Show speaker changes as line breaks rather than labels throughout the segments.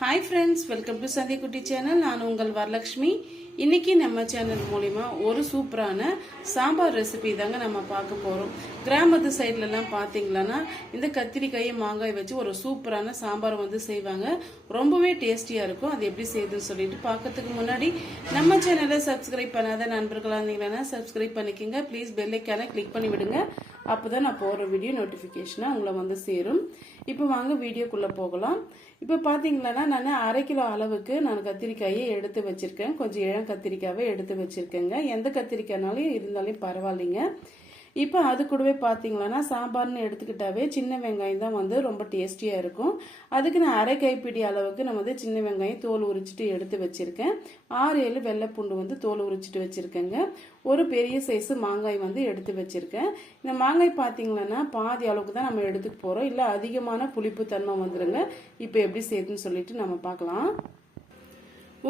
Hi friends welcome to Chandhikutty channel நான் உங்கள் வரலக்ஷ்மி. இன்னைக்கு நம்ம சேனல் மூலிமா ஒரு சூப்பரான சாம்பார் ரெசிபி தாங்க நம்ம பார்க்க போகிறோம் கிராமத்து சைட்லலாம் பார்த்தீங்களன்னா இந்த கத்திரிக்காயை மாங்காய் வச்சு ஒரு சூப்பரான சாம்பார் வந்து செய்வாங்க. ரொம்பவே டேஸ்டியாக இருக்கும். அது எப்படி செய்யுதுன்னு சொல்லிட்டு பார்க்கறதுக்கு முன்னாடி நம்ம சேனலை சப்ஸ்கிரைப் பண்ணாத நண்பர்களாக இருந்தீங்கன்னா சப்ஸ்கிரைப் பண்ணிக்கோங்க. ப்ளீஸ் பெல்லைக்கான கிளிக் பண்ணி விடுங்க அப்போ தான் நான் போகிற வீடியோ நோட்டிஃபிகேஷனாக உங்களை வந்து சேரும். இப்போ வாங்க வீடியோக்குள்ளே போகலாம். இப்போ பார்த்தீங்களன்னா நான் அரை கிலோ அளவுக்கு நான் கத்திரிக்காயை எடுத்து வச்சிருக்கேன். கொஞ்சம் இளம் கத்திரிக்காயை எடுத்து வச்சுருக்கேங்க. எந்த கத்திரிக்காய்னாலும் இருந்தாலும் பரவாயில்லைங்க. இப்போ அது கூடவே பார்த்தீங்களன்னா சாம்பார்னு எடுத்துக்கிட்டாவே சின்ன வெங்காயம் தான் வந்து ரொம்ப டேஸ்டியாக இருக்கும். அதுக்கு நான் அரை கைப்பிடி அளவுக்கு நான் வந்து சின்ன வெங்காயம் தோல் உரிச்சிட்டு எடுத்து வச்சுருக்கேன். ஆறு ஏழு வெள்ளைப்பூண்டு வந்து தோல் உரிச்சிட்டு வச்சுருக்கேங்க. ஒரு பெரிய சைஸு மாங்காய் வந்து எடுத்து வச்சுருக்கேன். இந்த மாங்காய் பார்த்தீங்களன்னா பாதி அளவுக்கு தான் நம்ம எடுத்துக்க போகிறோம் இல்லை அதிகமான புளிப்பு தன்மை வந்துடுங்க இப்போ எப்படி செய்யுதுன்னு சொல்லிட்டு நம்ம பார்க்கலாம்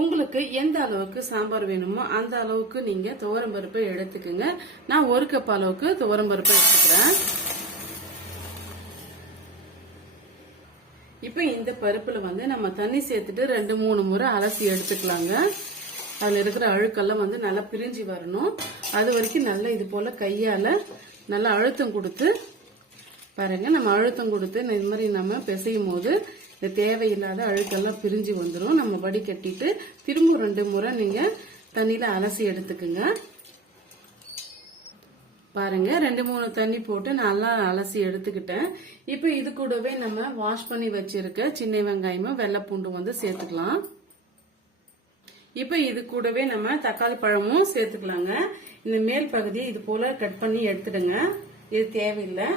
உங்களுக்கு எந்த அளவுக்கு சாம்பார் வேணுமோ அந்த அளவுக்கு நீங்க துவரம் பருப்பு எடுத்துக்கோங்க. நான் ஒரு கப் அளவுக்கு துவரம் பருப்பு எடுத்துக்கிறேன். இப்போ இந்த பருப்புல வந்து நம்ம தண்ணி சேர்த்துட்டு ரெண்டு மூணு முறை அலசி எடுத்துக்கலாங்க. அதுல இருக்கிற அழுக்கெல்லாம் வந்து நல்லா பிரிஞ்சு வரணும். அது வரைக்கும் நல்லா இது போல கையால நல்லா அழுத்தம் கொடுத்து பாருங்க நம்ம அழுத்தம் கொடுத்து இந்த மாதிரி நம்ம பிசையும் போது இந்த தேவையில்லாத அழுக்கெல்லாம் பிரிஞ்சு வந்துடும் நம்ம வடிகட்டிட்டு திரும்ப ரெண்டு முறை நீங்க தண்ணியில அலசி எடுத்துக்குங்க. பாருங்க ரெண்டு மூணு தண்ணி போட்டு நல்லா அலசி எடுத்துக்கிட்டேன். இப்போ இது கூடவே நம்ம வாஷ் பண்ணி வச்சிருக்க சின்ன வெங்காயமும் வெள்ளைப்பூண்டும் வந்து சேர்த்துக்கலாம். இப்போ இது கூடவே நம்ம தக்காளி பழமும் சேர்த்துக்கலாங்க. இந்த மேல் பகுதியை இது போல கட் பண்ணி எடுத்துடுங்க. இது தேவையில்லை.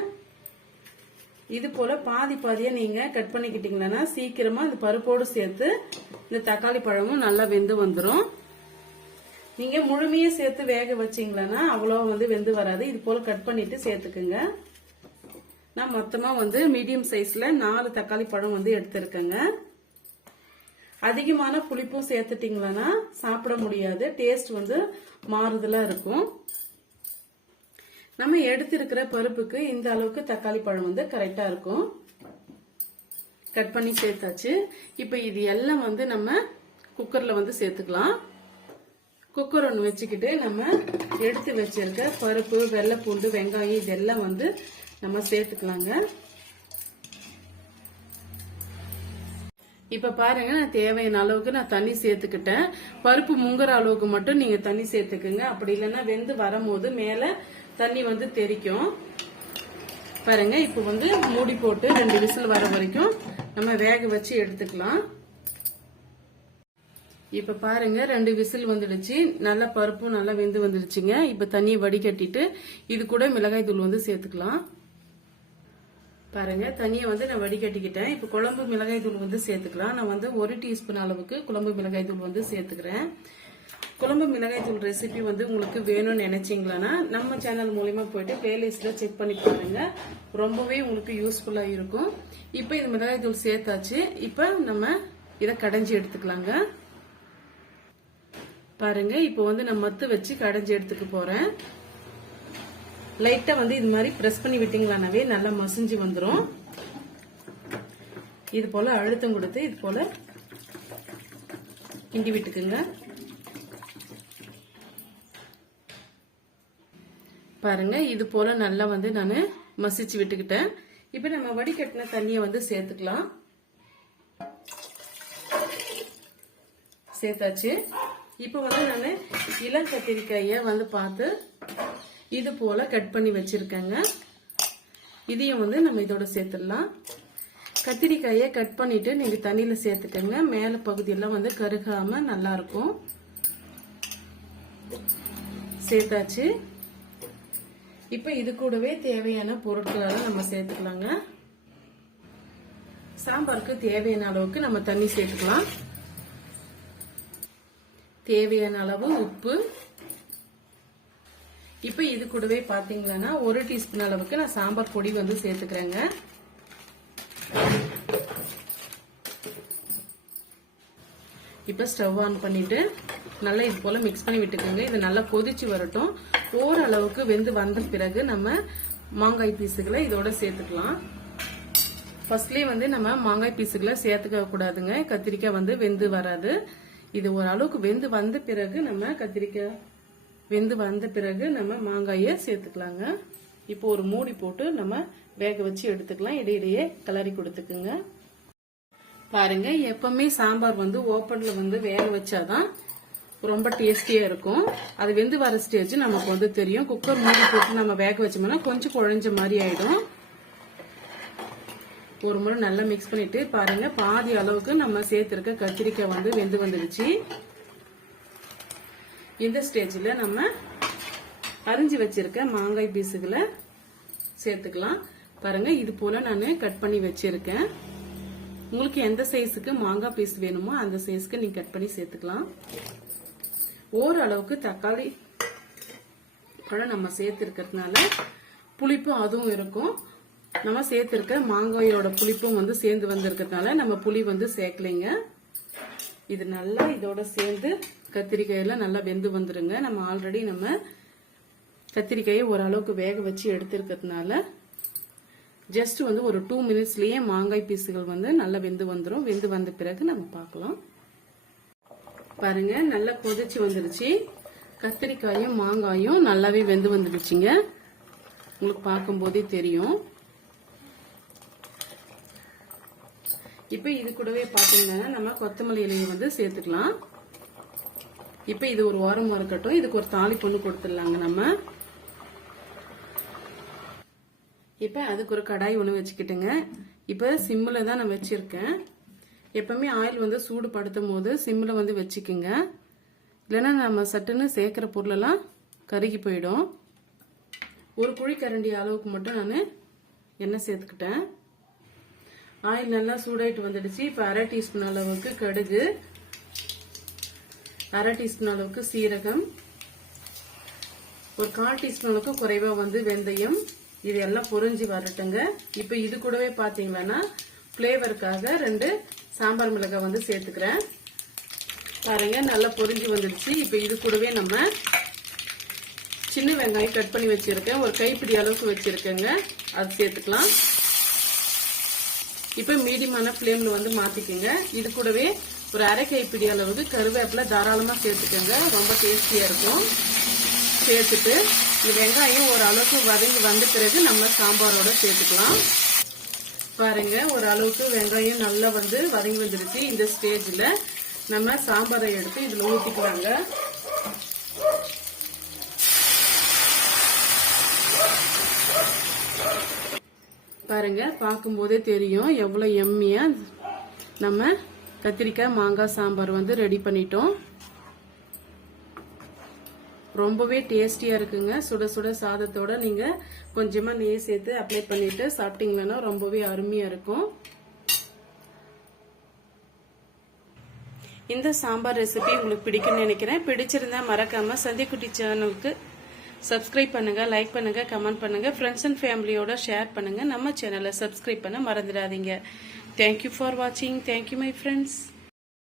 இது போல பாதி பாதியா நீங்க கட் பண்ணிக்கிட்டீங்கன்னா சீக்கிரமா இந்த பருப்போடு சேர்த்து இந்த தக்காளி பழமும் நல்லா வெந்து வந்துடும் நீங்க முழுமையா சேர்த்து வேக வச்சீங்களன்னா அவ்வளோ வந்து வெந்து வராது. இது போல கட் பண்ணிட்டு சேர்த்துக்குங்க. நான் மொத்தமா வந்து மீடியம் சைஸ்ல நாலு தக்காளி பழம் வந்து எடுத்திருக்கேங்க. அதிகமான புளிப்பும் சேர்த்துட்டீங்களன்னா சாப்பிட முடியாது. டேஸ்ட் வந்து மாறுதலா இருக்கும். நம்ம எடுத்திருக்கிற பருப்புக்கு இந்த அளவுக்கு தக்காளி பழம் வந்து கரெக்டா இருக்கும். கட் பண்ணி சேர்த்தாச்சு. இப்ப இது எல்லாம் வந்து நம்ம குக்கர்ல வந்து சேர்த்துக்கலாம். குக்கர் ஒன்று வச்சுக்கிட்டு நம்ம எடுத்து வச்சிருக்க பருப்பு வெள்ளைப்பூண்டு வெங்காயம் இதெல்லாம் வந்து நம்ம சேர்த்துக்கலாங்க. இப்ப பாருங்க நான் தேவையான அளவுக்கு நான் தண்ணி சேர்த்துக்கிட்டேன். பருப்பு முங்குற அளவுக்கு மட்டும் நீங்க தண்ணி சேர்த்துக்குங்க. அப்படி இல்லைன்னா வெந்து வரும்போது மேல தண்ணி வந்து தெறிக்கும் பாருங்க இப்போ வந்து மூடி போட்டு ரெண்டு விசில் வர வரைக்கும் நம்ம வேக வச்சு எடுத்துக்கலாம். இப்ப பாருங்க ரெண்டு விசில் வந்துடுச்சு. நல்லா பருப்பும் நல்லா வெந்து வந்துடுச்சுங்க. இப்ப தண்ணியை வடிகட்டிட்டு இது கூட மிளகாய் தூள் வந்து சேர்த்துக்கலாம். பாருங்க தண்ணியை வந்து நான் வடிகட்டிக்கிட்டேன். இப்ப குழம்பு மிளகாய் தூள் வந்து சேர்த்துக்கலாம். நான் வந்து ஒரு டீஸ்பூன் அளவுக்கு குழம்பு மிளகாய் தூள் வந்து சேர்த்துக்கிறேன். குழம்பு மிளகாய் தூள் ரெசிபி வந்து உங்களுக்கு வேணும்னு நினைச்சீங்களா நம்ம சேனல் மூலயமா போயிட்டு பிளேலிஸ்ட்ல செக் பண்ணி பாருங்க. ரொம்பவே உங்களுக்கு யூஸ்ஃபுல்லா இருக்கும். இப்போ இந்த மிளகாய் தூள் சேர்த்தாச்சு. இப்போ நம்ம இதை கடைஞ்சி எடுத்துக்கலாங்க. பாருங்க இப்போ வந்து நான் மத்து வச்சு கடைஞ்சி எடுத்துக்க போறேன். லைட்டா வந்து இது மாதிரி ப்ரெஸ் பண்ணி விட்டீங்களானாவே நல்லா மசிஞ்சு வந்துடும் இது போல அழுத்தம் கொடுத்து இது போல கிண்டி விட்டுக்குங்க. பாருங்க இது போல நல்லா வந்து நான் மசிச்சு விட்டுக்கிட்டேன். இப்போ நம்ம வடிகட்டின தண்ணியை வந்து சேர்த்துக்கலாம். சேர்த்தாச்சு. இப்போ வந்து நான் இளம் கத்திரிக்காய வந்து பார்த்து இது போல கட் பண்ணி வச்சிருக்கேங்க. இதையும் வந்து நம்ம இதோட சேர்த்துடலாம். கத்திரிக்காயை கட் பண்ணிட்டு நீங்க தண்ணியில சேர்த்துக்கங்க. மேல பகுதியெல்லாம் வந்து கருகாம நல்லா இருக்கும். சேர்த்தாச்சு. இப்ப இது கூடவே தேவையான பொருட்களை நம்ம சேர்த்துக்கலாங்க. சாம்பாருக்கு தேவையான அளவுக்கு நம்ம தண்ணி சேர்த்துக்கலாம். தேவையான அளவு உப்பு. இப்ப இது கூடவே பாத்தீங்கன்னா ஒரு டீஸ்பூன் அளவுக்கு நான் சாம்பார் பொடி வந்து சேர்த்துக்கிறேங்க. இப்போ ஸ்டவ் ஆன் பண்ணிட்டு நல்லா இது போல மிக்ஸ் பண்ணி விட்டுக்கோங்க. இது நல்லா கொதிச்சு வரட்டும். ஓரளவுக்கு வெந்து வந்த பிறகு நம்ம மாங்காய் பீஸுகளை இதோட சேர்த்துக்கலாம். ஃபர்ஸ்ட்லேயே வந்து நம்ம மாங்காய் பீஸுகளை சேர்த்துக்க கூடாதுங்க. கத்திரிக்காய் வந்து வெந்து வராது. இது ஓரளவுக்கு வெந்து வந்த பிறகு நம்ம கத்திரிக்காய் வெந்து வந்த பிறகு நம்ம மாங்காயை சேர்த்துக்கலாங்க. இப்போ ஒரு மூடி போட்டு நம்ம வேக வச்சு எடுத்துக்கலாம். இடையிடையே கிளறி கொடுத்துக்குங்க. பாருங்க எப்பவுமே சாம்பார் வந்து ஓப்பன்ல வந்து வேக வச்சாதான் ரொம்ப டேஸ்டியா இருக்கும். அது வெந்து வர ஸ்டேஜ் நமக்கு வந்து தெரியும். குக்கர் மூடி போட்டு நம்ம வேக வச்சோம்னா கொஞ்சம் குழஞ்ச மாதிரி ஆயிடும். ஒரு முறை நல்லா மிக்ஸ் பண்ணிட்டு பாருங்க பாதி அளவுக்கு நம்ம சேர்த்திருக்க கத்திரிக்காய் வந்து வெந்து வந்துடுச்சு. இந்த ஸ்டேஜில் நம்ம அரிஞ்சு வச்சிருக்க மாங்காய் பீஸுகளை சேர்த்துக்கலாம். பாருங்க இது போல நான் கட் பண்ணி வச்சிருக்கேன். உங்களுக்கு எந்த சைஸுக்கு மாங்காய் பீஸ் வேணுமோ அந்த சைஸ்க்கு நீங்க கட் பண்ணி சேர்த்துக்கலாம். ஓரளவுக்கு தக்காளி பழம் நம்ம சேர்த்துருக்கிறதுனால புளிப்பு அதுவும் இருக்கும். நம்ம சேர்த்துருக்க மாங்காயோட புளிப்பும் வந்து சேர்ந்து வந்திருக்கிறதுனால நம்ம புளி வந்து சேர்க்கலைங்க. இது நல்லா இதோட சேர்ந்து கத்திரிக்காயெல்லாம் நல்லா வெந்து வந்துருங்க. நம்ம ஆல்ரெடி நம்ம கத்திரிக்காயை ஓரளவுக்கு வேக வச்சு எடுத்துருக்கிறதுனால ஜஸ்ட் வந்து ஒரு டூ மினிட்ஸ்லயே மாங்காய் பீஸுகள் வந்து நல்லா வெந்து வந்துடும் வெந்து வந்த பிறகு நம்ம பார்க்கலாம். பாருங்க நல்லா கொதிச்சு வந்துருச்சு. கத்திரிக்காயும் மாங்காயும் நல்லாவே வெந்து வந்துடுச்சுங்க. உங்களுக்கு பார்க்கும்போதே தெரியும். இப்போ இது கூடவே பார்த்தீங்கன்னா நம்ம கொத்தமல்லி இலையை வந்து சேர்த்துக்கலாம். இப்போ இது ஒரு ஓரமாக இருக்கட்டும். இதுக்கு ஒரு தாலி பொண்ணு கொடுத்துடலாங்க நம்ம. இப்போ அதுக்கு ஒரு கடாய் ஒன்று வச்சுக்கிட்டுங்க. இப்போ சிம்மில் தான் நான் வச்சுருக்கேன். எப்பவுமே ஆயில் வந்து சூடு படுத்தும் போது சிம்மில் வந்து வச்சுக்குங்க. இல்லைன்னா நம்ம சட்டுன்னு சேர்க்குற பொருளெல்லாம் கருகி போயிடும். ஒரு குழி கரண்டி அளவுக்கு மட்டும் நான் எண்ணெய் சேர்த்துக்கிட்டேன். ஆயில் நல்லா சூடாயிட்டு வந்துடுச்சு. இப்போ அரை டீஸ்பூன் அளவுக்கு கடுகு. அரை டீஸ்பூன் அளவுக்கு சீரகம். ஒரு கால் டீஸ்பூன் அளவுக்கு குறைவாக வந்து வெந்தயம். இது எல்லாம் பொரிஞ்சு வரட்டுங்க. இப்போ இது கூடவே பாத்தீங்கன்னா ஃப்ளேவருக்காக ரெண்டு சாம்பார் மிளகாய் வந்து சேர்த்துக்கிறேன். பாருங்க நல்லா பொரிஞ்சு வந்துடுச்சு. இப்போ இது கூடவே நம்ம சின்ன வெங்காயம் கட் பண்ணி வச்சிருக்கேன். ஒரு கைப்பிடி அளவுக்கு வச்சிருக்கேங்க. அது சேர்த்துக்கலாம். இப்போ மீடியமான ஃப்ளேம்ல வந்து மாத்திக்கோங்க. இது கூடவே ஒரு அரை கைப்பிடி அளவுக்கு கருவேப்பிலை தாராளமா சேர்த்துக்கோங்க. ரொம்ப டேஸ்டியா இருக்கும். சேர்த்துட்டு இந்த வெங்காயம் ஓரளவுக்கு வதங்கி வந்த பிறகு நம்ம சாம்பாரோட சேர்த்துக்கலாம். பாருங்க ஒரு அளவுக்கு வெங்காயம் நல்லா வந்து வதங்கி வந்துருச்சு. இந்த ஸ்டேஜில் நம்ம சாம்பாரை எடுத்து இதில் ஊற்றிக்கலாங்க பாருங்க பார்க்கும்போதே தெரியும். எவ்வளோ எம்மியாக நம்ம கத்திரிக்காய் மாங்காய் சாம்பார் வந்து ரெடி பண்ணிட்டோம். ரொம்பவே டேஸ்டியா இருக்குங்க. சுட சுட சாதத்தோட நீங்க கொஞ்சமா நெய் சேர்த்து அப்ளை பண்ணிட்டு சாப்பிட்டீங்கன்னா ரொம்பவே அருமையா இருக்கும். இந்த சாம்பார் ரெசிபி உங்களுக்கு பிடிக்கும்னு நினைக்கிறேன். பிடிச்சிருந்தா மறக்காம சந்திக்குட்டி சேனலுக்கு சப்ஸ்கிரைப் பண்ணுங்க லைக் பண்ணுங்க கமெண்ட் பண்ணுங்க. ஃப்ரெண்ட்ஸ் அண்ட் ஃபேமிலியோட ஷேர் பண்ணுங்க. நம்ம சேனலை சப்ஸ்கிரைப் பண்ண மறந்துடாதீங்க. தேங்க்யூ ஃபார் வாட்சிங் தேங்க்யூ மை ஃப்ரெண்ட்ஸ்